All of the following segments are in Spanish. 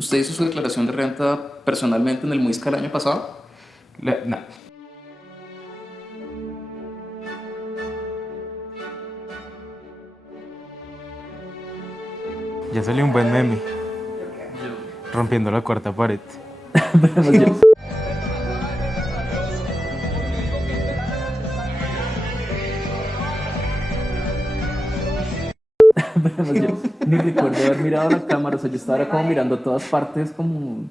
¿Usted hizo su declaración de renta personalmente en el Muisca el año pasado? No, ya salió un buen meme, rompiendo la cuarta pared. Vemos yo. Vemos yo. Ni recuerdo haber mirado la cámara, o sea, yo estaba como mirando a todas partes como...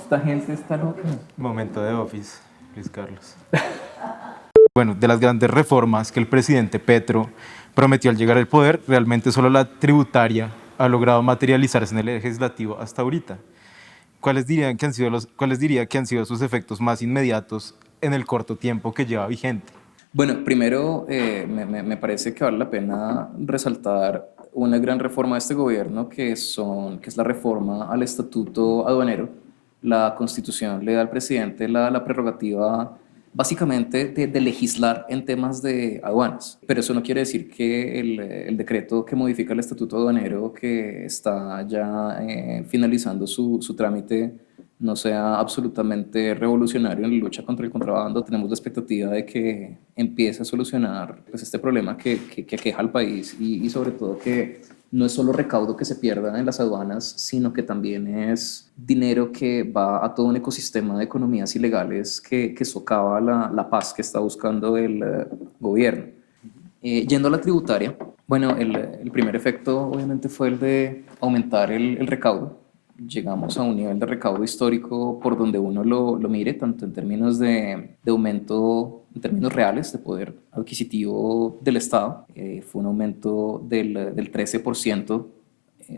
Esta gente está loca. Momento de Office, Luis Carlos. Bueno, de las grandes reformas que el presidente Petro prometió al llegar al poder, realmente solo la tributaria ha logrado materializarse en el legislativo hasta ahorita. ¿Cuáles diría que han sido sus efectos más inmediatos en el corto tiempo que lleva vigente? Bueno, primero me parece que vale la pena resaltar una gran reforma de este gobierno que es la reforma al estatuto aduanero. La Constitución le da al presidente la prerrogativa básicamente de legislar en temas de aduanas, pero eso no quiere decir que el decreto que modifica el estatuto aduanero, que está ya finalizando su trámite, no sea absolutamente revolucionario en la lucha contra el contrabando. Tenemos la expectativa de que empiece a solucionar pues, este problema que aqueja al país y sobre todo que no es solo recaudo que se pierda en las aduanas, sino que también es dinero que va a todo un ecosistema de economías ilegales que socava la paz que está buscando el gobierno. Yendo a la tributaria, bueno, el primer efecto obviamente fue el de aumentar el recaudo. Llegamos a un nivel de recaudo histórico por donde uno lo mire, tanto en términos de aumento, en términos reales de poder adquisitivo del Estado. Fue un aumento del 13%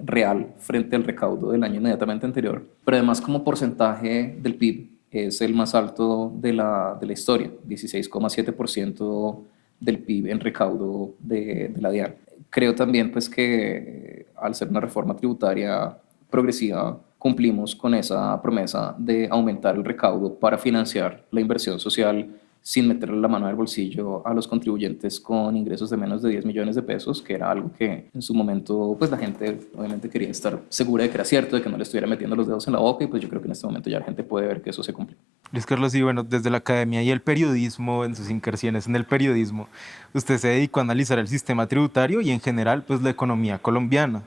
real frente al recaudo del año inmediatamente anterior, pero además como porcentaje del PIB es el más alto de la historia, 16,7% del PIB en recaudo de la DIAN. Creo también pues que al ser una reforma tributaria progresiva cumplimos con esa promesa de aumentar el recaudo para financiar la inversión social sin meterle la mano al bolsillo a los contribuyentes con ingresos de menos de 10 millones de pesos, que era algo que en su momento pues la gente obviamente quería estar segura de que era cierto, de que no le estuviera metiendo los dedos en la boca, y pues yo creo que en este momento ya la gente puede ver que eso se cumple. Luis Carlos, y bueno, desde la academia y el periodismo, en sus incursiones en el periodismo, usted se dedicó a analizar el sistema tributario y en general pues la economía colombiana.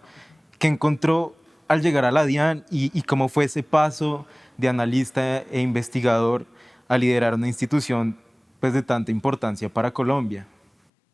¿Qué encontró al llegar a la DIAN y cómo fue ese paso de analista e investigador a liderar una institución pues de tanta importancia para Colombia?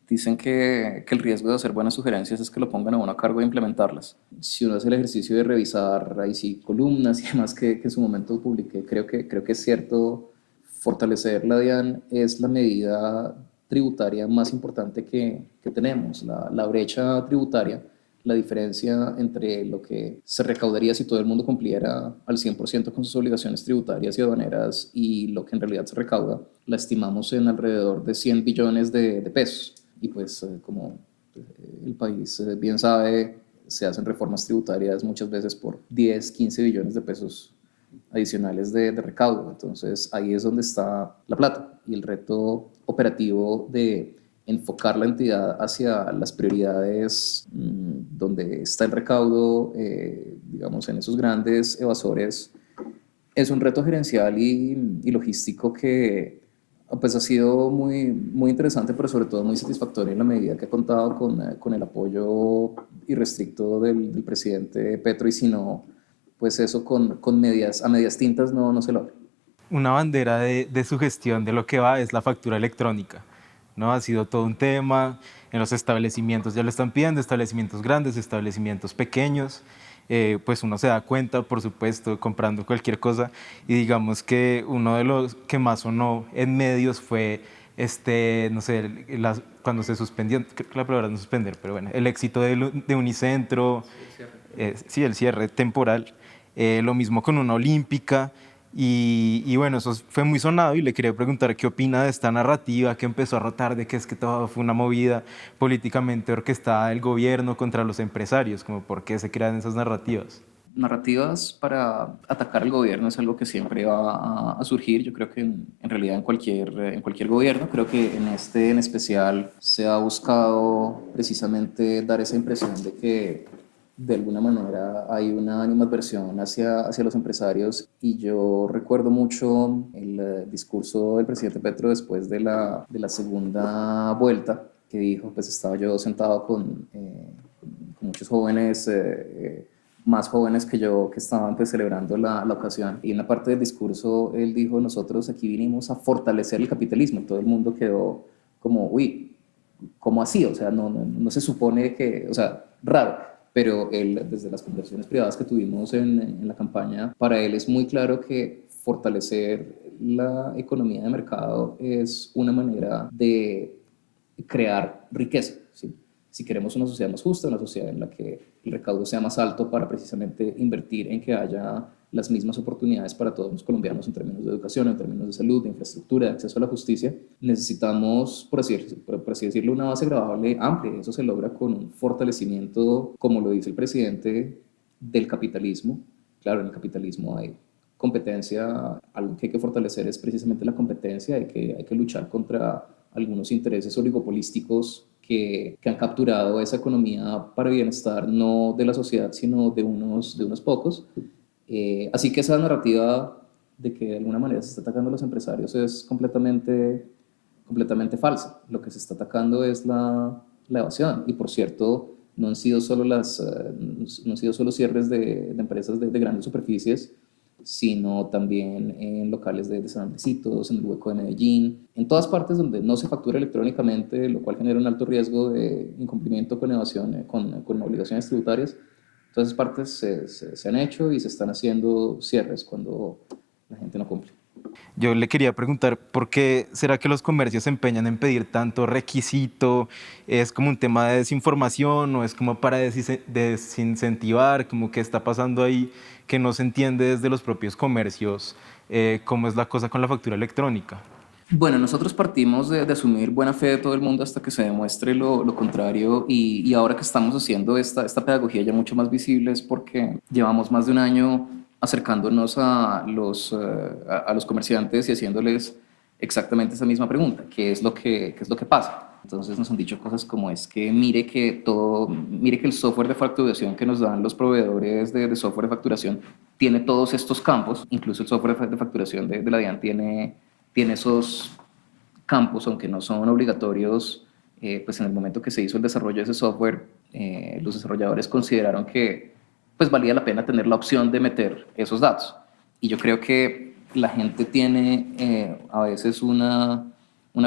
Dicen que el riesgo de hacer buenas sugerencias es que lo pongan a uno a cargo de implementarlas. Si uno hace el ejercicio de revisar ahí sí columnas y demás que en su momento publiqué, creo que es cierto, fortalecer la DIAN es la medida tributaria más importante que tenemos. La brecha tributaria, la diferencia entre lo que se recaudaría si todo el mundo cumpliera al 100% con sus obligaciones tributarias y aduaneras y lo que en realidad se recauda, la estimamos en alrededor de 100 billones de pesos. Y pues como el país bien sabe, se hacen reformas tributarias muchas veces por 10, 15 billones de pesos adicionales de recaudo. Entonces ahí es donde está la plata y el reto operativo de enfocar la entidad hacia las prioridades donde está el recaudo, digamos, en esos grandes evasores, es un reto gerencial y logístico que pues ha sido muy interesante, pero sobre todo muy satisfactorio en la medida que ha contado con el apoyo irrestricto del presidente Petro, y si no, pues eso a medias tintas no se logra. Una bandera de su gestión de lo que va es la factura electrónica, ¿no? Ha sido todo un tema, en los establecimientos ya lo están pidiendo, establecimientos grandes, establecimientos pequeños, pues uno se da cuenta, por supuesto, comprando cualquier cosa, y digamos que uno de los que más sonó en medios fue no sé, cuando se suspendió, creo que la palabra no suspender, pero bueno, el éxito de Unicentro, sí, el cierre temporal, lo mismo con una olímpica, y bueno, eso fue muy sonado y le quería preguntar qué opina de esta narrativa que empezó a rotar de que es que todo fue una movida políticamente orquestada del gobierno contra los empresarios, como por qué se crean esas narrativas. Narrativas para atacar al gobierno es algo que siempre va a surgir. Yo creo que en realidad en cualquier gobierno, creo que en este en especial se ha buscado precisamente dar esa impresión de alguna manera hay una animadversión hacia los empresarios, y yo recuerdo mucho el discurso del presidente Petro después de la segunda vuelta, que dijo, pues estaba yo sentado con muchos jóvenes, más jóvenes que yo, que estaban pues celebrando la ocasión, y en una parte del discurso él dijo, nosotros aquí vinimos a fortalecer el capitalismo. Todo el mundo quedó como, uy, ¿cómo así? O sea, no se supone que, o sea, raro. Pero él, desde las conversaciones privadas que tuvimos en la campaña, para él es muy claro que fortalecer la economía de mercado es una manera de crear riqueza, ¿sí? Si queremos una sociedad más justa, una sociedad en la que el recaudo sea más alto para precisamente invertir en que haya las mismas oportunidades para todos los colombianos en términos de educación, en términos de salud, de infraestructura, de acceso a la justicia, necesitamos, por así decirlo, una base gravable amplia. Eso se logra con un fortalecimiento, como lo dice el presidente, del capitalismo. Claro, en el capitalismo hay competencia, algo que hay que fortalecer es precisamente la competencia, hay que luchar contra algunos intereses oligopolísticos que han capturado esa economía para bienestar no de la sociedad, sino de unos pocos. Así que esa narrativa de que de alguna manera se está atacando a los empresarios es completamente falsa. Lo que se está atacando es la evasión. Y por cierto, no han sido solo no han sido solo cierres de empresas de grandes superficies, sino también en locales de San Andresitos, en el Hueco de Medellín, en todas partes donde no se factura electrónicamente, lo cual genera un alto riesgo de incumplimiento con evasión, con obligaciones tributarias. Todas esas partes se han hecho y se están haciendo cierres cuando la gente no cumple. Yo le quería preguntar, ¿por qué será que los comercios se empeñan en pedir tanto requisito? ¿Es como un tema de desinformación o es como para desincentivar? ¿Como qué está pasando ahí que no se entiende desde los propios comercios? ¿Cómo es la cosa con la factura electrónica? Bueno, nosotros partimos de asumir buena fe de todo el mundo hasta que se demuestre lo contrario, y ahora que estamos haciendo esta pedagogía ya mucho más visible es porque llevamos más de un año acercándonos a los comerciantes y haciéndoles exactamente esa misma pregunta: ¿qué es lo que pasa? Entonces nos han dicho cosas como, es que mire que el software de facturación que nos dan los proveedores de software de facturación tiene todos estos campos. Incluso el software de facturación de la DIAN tiene esos campos, aunque no son obligatorios. Pues en el momento que se hizo el desarrollo de ese software, los desarrolladores consideraron que pues valía la pena tener la opción de meter esos datos. Y yo creo que la gente tiene a veces una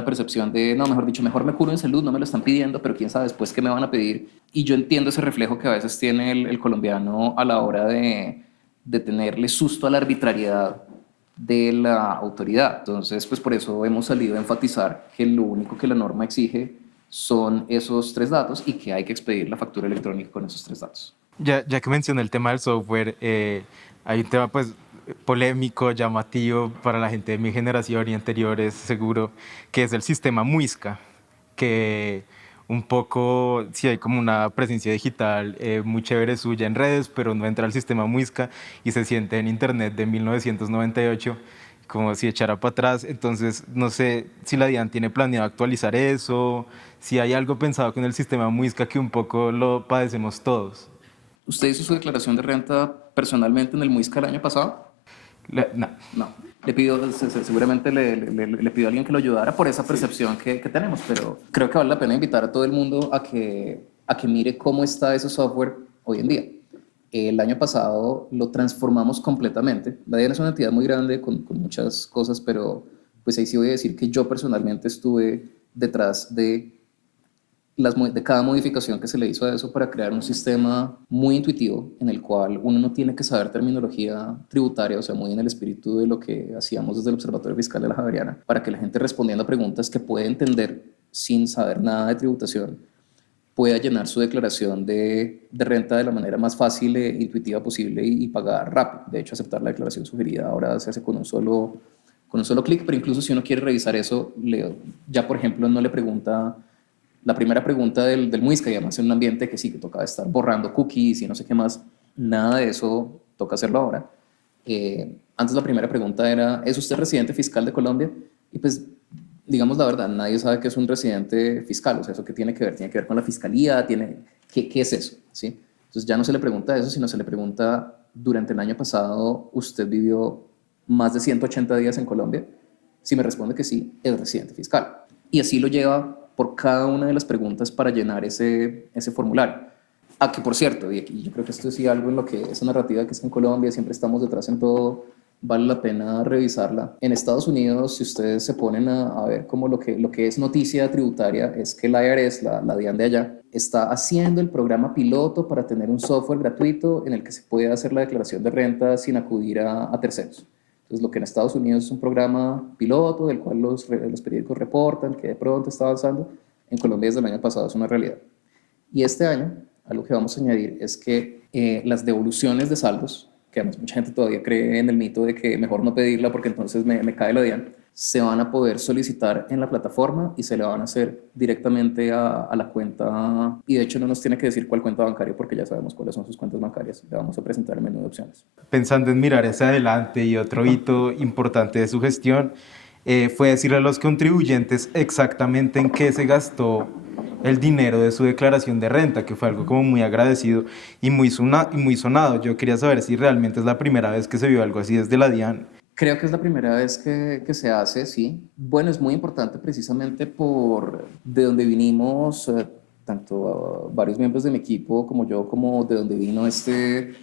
percepción de, no, mejor dicho, mejor me curo en salud, no me lo están pidiendo, pero quién sabe después qué me van a pedir. Y yo entiendo ese reflejo que a veces tiene el colombiano a la hora de tenerle susto a la arbitrariedad de la autoridad. Entonces, pues por eso hemos salido a enfatizar que lo único que la norma exige son esos tres datos y que hay que expedir la factura electrónica con esos tres datos. Ya que mencioné el tema del software, hay un tema pues polémico, llamativo para la gente de mi generación y anteriores, seguro, que es el sistema Muisca, que un poco, sí hay como una presencia digital muy chévere suya en redes, pero no entra al sistema Muisca y se siente en internet de 1998, como si echara para atrás. Entonces, no sé si la DIAN tiene planeado actualizar eso, si hay algo pensado con el sistema Muisca que un poco lo padecemos todos. ¿Usted hizo su declaración de renta personalmente en el MUISCA el año pasado? No. No. Seguramente le pido a alguien que lo ayudara por esa percepción que tenemos, pero creo que vale la pena invitar a todo el mundo a que mire cómo está ese software hoy en día. El año pasado lo transformamos completamente. La DIAN es una entidad muy grande con muchas cosas, pero pues ahí sí voy a decir que yo personalmente estuve detrás de cada modificación que se le hizo a eso para crear un sistema muy intuitivo en el cual uno no tiene que saber terminología tributaria, o sea, muy en el espíritu de lo que hacíamos desde el Observatorio Fiscal de la Javeriana, para que la gente, respondiendo a preguntas que puede entender sin saber nada de tributación, pueda llenar su declaración de renta de la manera más fácil e intuitiva posible y pagar rápido. De hecho, aceptar la declaración sugerida ahora se hace con un solo clic, pero incluso si uno quiere revisar eso, ya por ejemplo no le pregunta la primera pregunta del Muisca, y además en un ambiente que sí, que toca estar borrando cookies y no sé qué más, nada de eso toca hacerlo ahora. Antes la primera pregunta era, ¿es usted residente fiscal de Colombia? Y pues, digamos la verdad, nadie sabe qué es un residente fiscal, o sea, ¿eso qué tiene que ver? Tiene que ver con la fiscalía, ¿qué es eso? ¿Sí? Entonces ya no se le pregunta eso, sino se le pregunta, durante el año pasado, ¿usted vivió más de 180 días en Colombia? Si me responde que sí, es residente fiscal. Y así lo lleva por cada una de las preguntas para llenar ese formulario. Ah, que por cierto, y aquí yo creo que esto es sí algo en lo que esa narrativa que es que en Colombia siempre estamos detrás en todo, vale la pena revisarla. En Estados Unidos, si ustedes se ponen a ver como lo que es noticia tributaria, es que la IRS, la DIAN de allá, está haciendo el programa piloto para tener un software gratuito en el que se puede hacer la declaración de renta sin acudir a terceros. Entonces, lo que en Estados Unidos es un programa piloto del cual los periódicos reportan que de pronto está avanzando, en Colombia desde el año pasado es una realidad. Y este año, algo que vamos a añadir es que las devoluciones de saldos, que además mucha gente todavía cree en el mito de que mejor no pedirla porque entonces me cae la DIAN, se van a poder solicitar en la plataforma y se le van a hacer directamente a la cuenta. Y de hecho no nos tiene que decir cuál cuenta bancaria porque ya sabemos cuáles son sus cuentas bancarias. Le vamos a presentar el menú de opciones. Pensando en mirar hacia adelante y otro hito importante de su gestión fue decirle a los contribuyentes exactamente en qué se gastó el dinero de su declaración de renta, que fue algo como muy agradecido y muy sonado. Yo quería saber si realmente es la primera vez que se vio algo así desde la DIAN. Creo que es la primera vez que se hace, sí. Bueno, es muy importante precisamente por de donde vinimos, tanto varios miembros de mi equipo como yo, como de donde vino este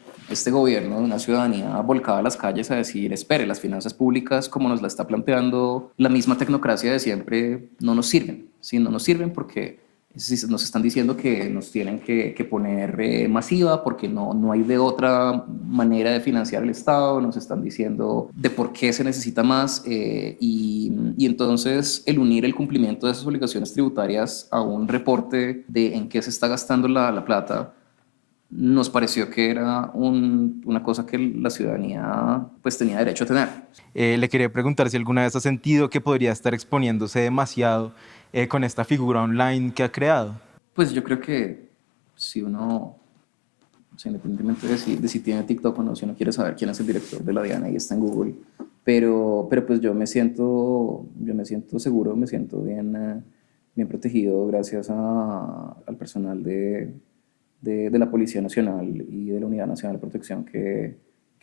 gobierno, de una ciudadanía volcada a las calles a decir, espere, las finanzas públicas como nos la está planteando la misma tecnocracia de siempre, no nos sirven. Sí, no nos sirven porque nos están diciendo que nos tienen que poner masiva porque no hay de otra manera de financiar el Estado, nos están diciendo de por qué se necesita más y entonces el unir el cumplimiento de esas obligaciones tributarias a un reporte de en qué se está gastando la plata nos pareció que era una cosa que la ciudadanía pues tenía derecho a tener. Le quería preguntar si alguna vez ha sentido que podría estar exponiéndose demasiado con esta figura online que ha creado. Pues yo creo que si uno, o sea, independientemente de si tiene TikTok o no, si uno quiere saber quién es el director de la DIAN, ahí está en Google. Pero pues yo me siento seguro, me siento bien protegido gracias al personal de la Policía Nacional y de la Unidad Nacional de Protección que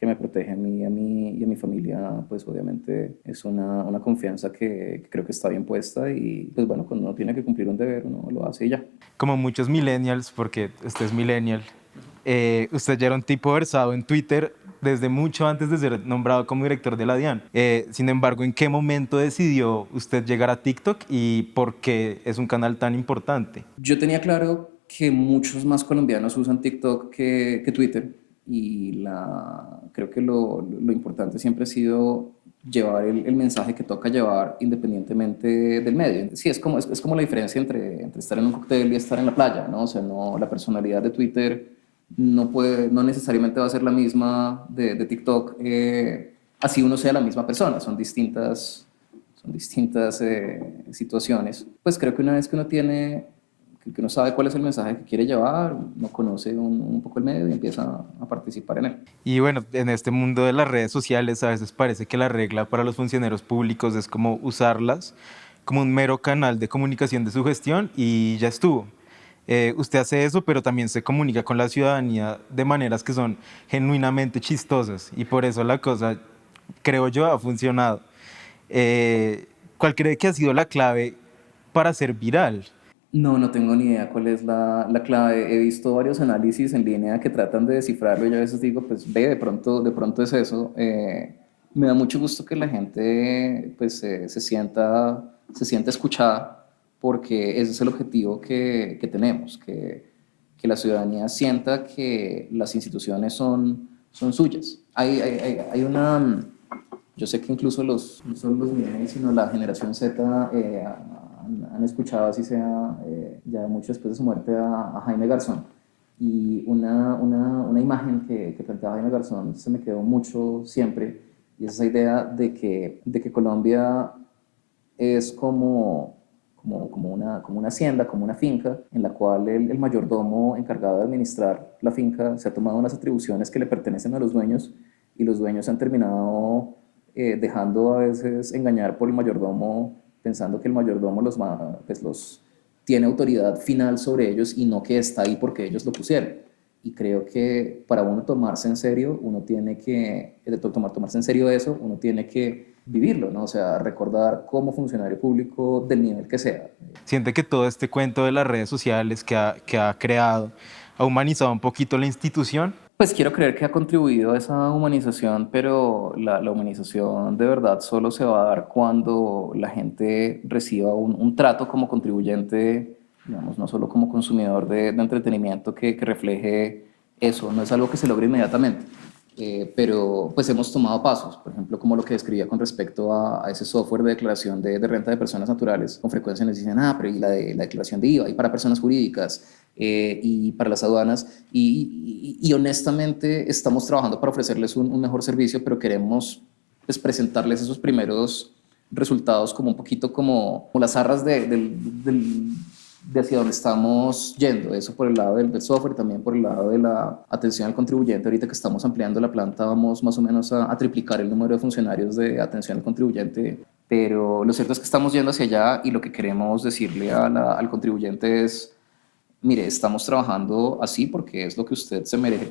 me protege a mí y a mi familia. Pues obviamente es una confianza que creo que está bien puesta y pues bueno, cuando uno tiene que cumplir un deber, uno lo hace y ya. Como muchos millennials, porque usted es millennial, usted ya era un tipo versado en Twitter desde mucho antes de ser nombrado como director de la DIAN. Sin embargo, ¿en qué momento decidió usted llegar a TikTok y por qué es un canal tan importante? Yo tenía claro que muchos más colombianos usan TikTok que Twitter y creo que lo importante siempre ha sido llevar el mensaje que toca llevar independientemente del medio. Sí, es como la diferencia entre estar en un cóctel y estar en la playa, ¿no? O sea, no, la personalidad de Twitter no necesariamente va a ser la misma de TikTok, así uno sea la misma persona, son distintas situaciones. Pues creo que una vez que uno sabe cuál es el mensaje que quiere llevar, uno conoce un poco el medio y empieza a participar en él. Y bueno, en este mundo de las redes sociales a veces parece que la regla para los funcionarios públicos es como usarlas como un mero canal de comunicación de su gestión y ya estuvo. Usted hace eso, pero también se comunica con la ciudadanía de maneras que son genuinamente chistosas y por eso la cosa, creo yo, ha funcionado. ¿Cuál cree que ha sido la clave para ser viral? No tengo ni idea cuál es la clave. He visto varios análisis en línea que tratan de descifrarlo y yo a veces digo, pues ve, de pronto es eso. Me da mucho gusto que la gente pues se sienta escuchada porque ese es el objetivo que tenemos, que la ciudadanía sienta que las instituciones son suyas. Yo sé que incluso no solo los millennials, sino la generación Z han escuchado, así sea, ya mucho después de su muerte, a Jaime Garzón. Y una imagen que planteaba Jaime Garzón se me quedó mucho siempre, y es esa idea de que Colombia es como una hacienda, como una finca, en la cual el mayordomo encargado de administrar la finca se ha tomado unas atribuciones que le pertenecen a los dueños y los dueños han terminado dejando a veces engañar por el mayordomo, pensando que el mayordomo pues los tiene autoridad final sobre ellos y no que está ahí porque ellos lo pusieron. y creo que para uno tomarse en serio, uno tiene que, tomarse en serio eso, uno tiene que vivirlo, ¿no? O sea, recordar como funcionario público del nivel que sea. Siente que todo este cuento de las redes sociales que ha creado ha humanizado un poquito la institución. Pues quiero creer que ha contribuido a esa humanización, pero la humanización de verdad solo se va a dar cuando la gente reciba un trato como contribuyente, digamos, no solo como consumidor de entretenimiento que refleje eso. No es algo que se logre inmediatamente, pero pues hemos tomado pasos, por ejemplo, como lo que describía con respecto a ese software de declaración de renta de personas naturales. Con frecuencia nos dicen, ah, pero y la declaración de IVA, y para personas jurídicas, y para las aduanas, y honestamente estamos trabajando para ofrecerles un mejor servicio, pero queremos pues, presentarles esos primeros resultados como un poquito como las arras de hacia dónde estamos yendo, eso por el lado del software, también por el lado de la atención al contribuyente. Ahorita que estamos ampliando la planta vamos más o menos a triplicar el número de funcionarios de atención al contribuyente, pero lo cierto es que estamos yendo hacia allá y lo que queremos decirle al contribuyente es, mire, estamos trabajando así porque es lo que usted se merece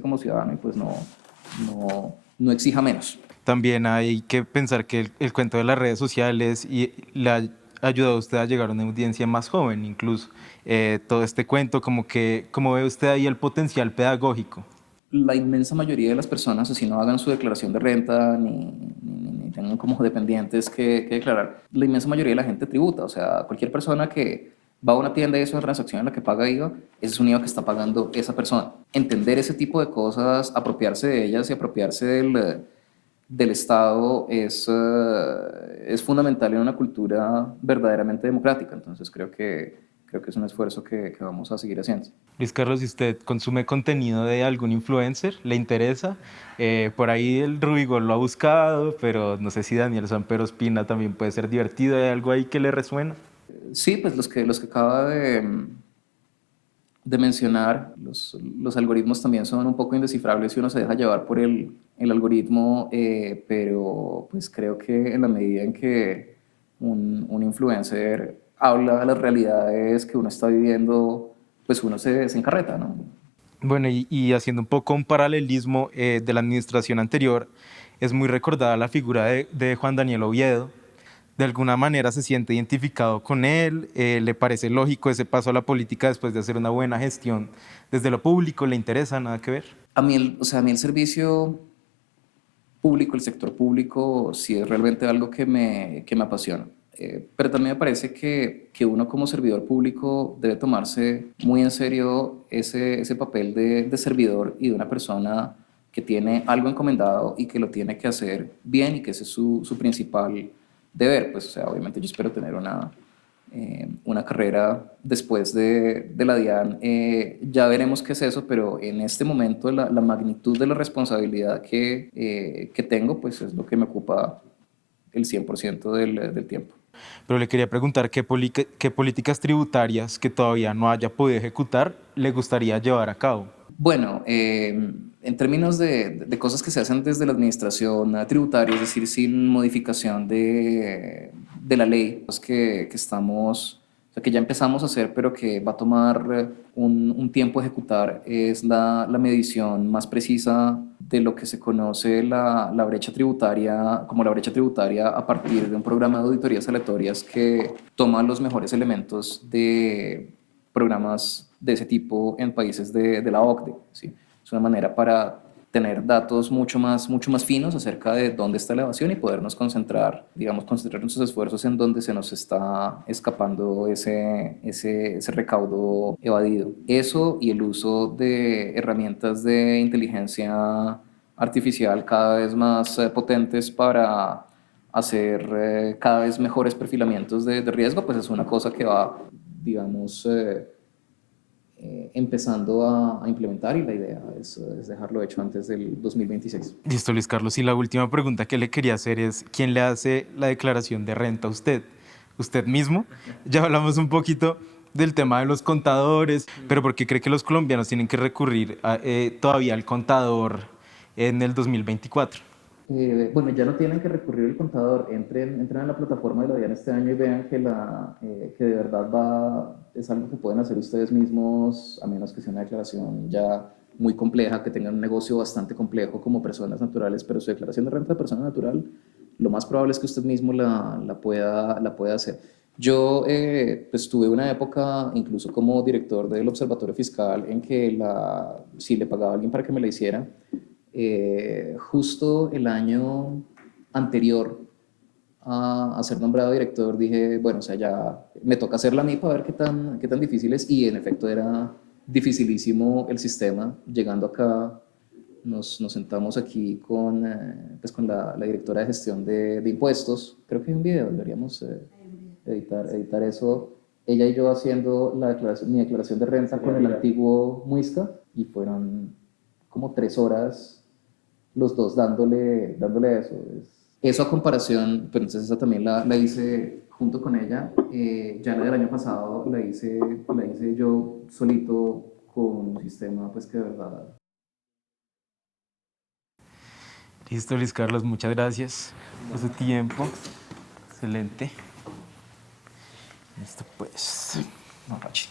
como ciudadano y pues no exija menos. También hay que pensar que el cuento de las redes sociales y le ha ayudado a usted a llegar a una audiencia más joven, incluso. Todo este cuento, como ve usted ahí el potencial pedagógico. La inmensa mayoría de las personas, así no hagan su declaración de renta ni tengan como dependientes que declarar, la inmensa mayoría de la gente tributa. O sea, cualquier persona que va a una tienda y es una transacción en la que paga IVA, ese es un IVA que está pagando esa persona. Entender ese tipo de cosas, apropiarse de ellas y apropiarse del Estado es fundamental en una cultura verdaderamente democrática. Entonces creo que es un esfuerzo que vamos a seguir haciendo. Luis Carlos, si usted consume contenido de algún influencer, ¿le interesa? Por ahí el Rubigol lo ha buscado, pero no sé si Daniel Sampero Espina también puede ser divertido. ¿Hay algo ahí que le resuena? Sí, pues los que acaba de mencionar, los algoritmos también son un poco indescifrables si uno se deja llevar por el algoritmo, pero pues creo que en la medida en que un influencer habla de las realidades que uno está viviendo, pues uno se encarreta, ¿no? Bueno, y haciendo un poco un paralelismo de la administración anterior, es muy recordada la figura de Juan Daniel Oviedo. De alguna manera se siente identificado con él, le parece lógico ese paso a la política después de hacer una buena gestión desde lo público, le interesa, nada que ver. O sea, a mí el servicio público, el sector público, sí es realmente algo que me apasiona. Pero también me parece que uno como servidor público debe tomarse muy en serio ese papel de servidor y de una persona que tiene algo encomendado y que lo tiene que hacer bien y que ese es su principal deber. Pues, o sea, obviamente yo espero tener una carrera después de la DIAN. Ya veremos qué es eso, pero en este momento la magnitud de la responsabilidad que tengo, pues es lo que me ocupa el 100% del tiempo. Pero le quería preguntar qué políticas tributarias que todavía no haya podido ejecutar le gustaría llevar a cabo. Bueno, en términos de cosas que se hacen desde la administración tributaria, es decir, sin modificación de la ley, pues que estamos, o sea, que ya empezamos a hacer, pero que va a tomar un tiempo ejecutar, es la medición más precisa de lo que se conoce la brecha tributaria, como la brecha tributaria a partir de un programa de auditorías aleatorias que toma los mejores elementos de programas de ese tipo en países de la OCDE. ¿Sí? Es una manera para tener datos mucho más finos acerca de dónde está la evasión y podernos concentrar, digamos, concentrar nuestros esfuerzos en donde se nos está escapando ese recaudo evadido. Eso y el uso de herramientas de inteligencia artificial cada vez más potentes para hacer cada vez mejores perfilamientos de riesgo, pues es una cosa que va, digamos, empezando a implementar y la idea es dejarlo hecho antes del 2026. Listo, Luis Carlos. Y la última pregunta que le quería hacer es, ¿quién le hace la declaración de renta a usted? ¿Usted mismo? Ya hablamos un poquito del tema de los contadores, pero ¿por qué cree que los colombianos tienen que recurrir todavía al contador en el 2024? bueno, ya no tienen que recurrir al contador, entren a la plataforma de la DIAN este año y vean que de verdad es algo que pueden hacer ustedes mismos, a menos que sea una declaración ya muy compleja, que tengan un negocio bastante complejo como personas naturales, pero su declaración de renta de persona natural, lo más probable es que usted mismo la pueda hacer. Yo pues tuve una época, incluso como director del Observatorio Fiscal, en que si le pagaba a alguien para que me la hiciera, justo el año anterior a ser nombrado director, dije, bueno, o sea, ya me toca hacerla a mí para ver qué tan difícil es. Y en efecto era dificilísimo el sistema. Llegando acá, nos sentamos aquí con la directora de gestión de impuestos. Creo que hay un video, deberíamos editar eso. Ella y yo haciendo mi declaración de renta con el antiguo Muisca y fueron como 3 horas los dos dándole a eso. Eso a comparación, pero entonces esa también la hice junto con ella. Ya la del año pasado la hice yo solito con un sistema pues que de verdad. Listo, Luis Carlos, muchas gracias por su tiempo. Excelente. Listo, pues. Mapache.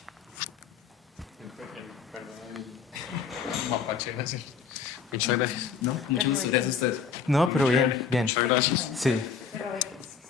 Mapache, gracias. Muchas gracias. No, muchas gracias a ustedes. No, pero bien, bien. Muchas gracias. Sí.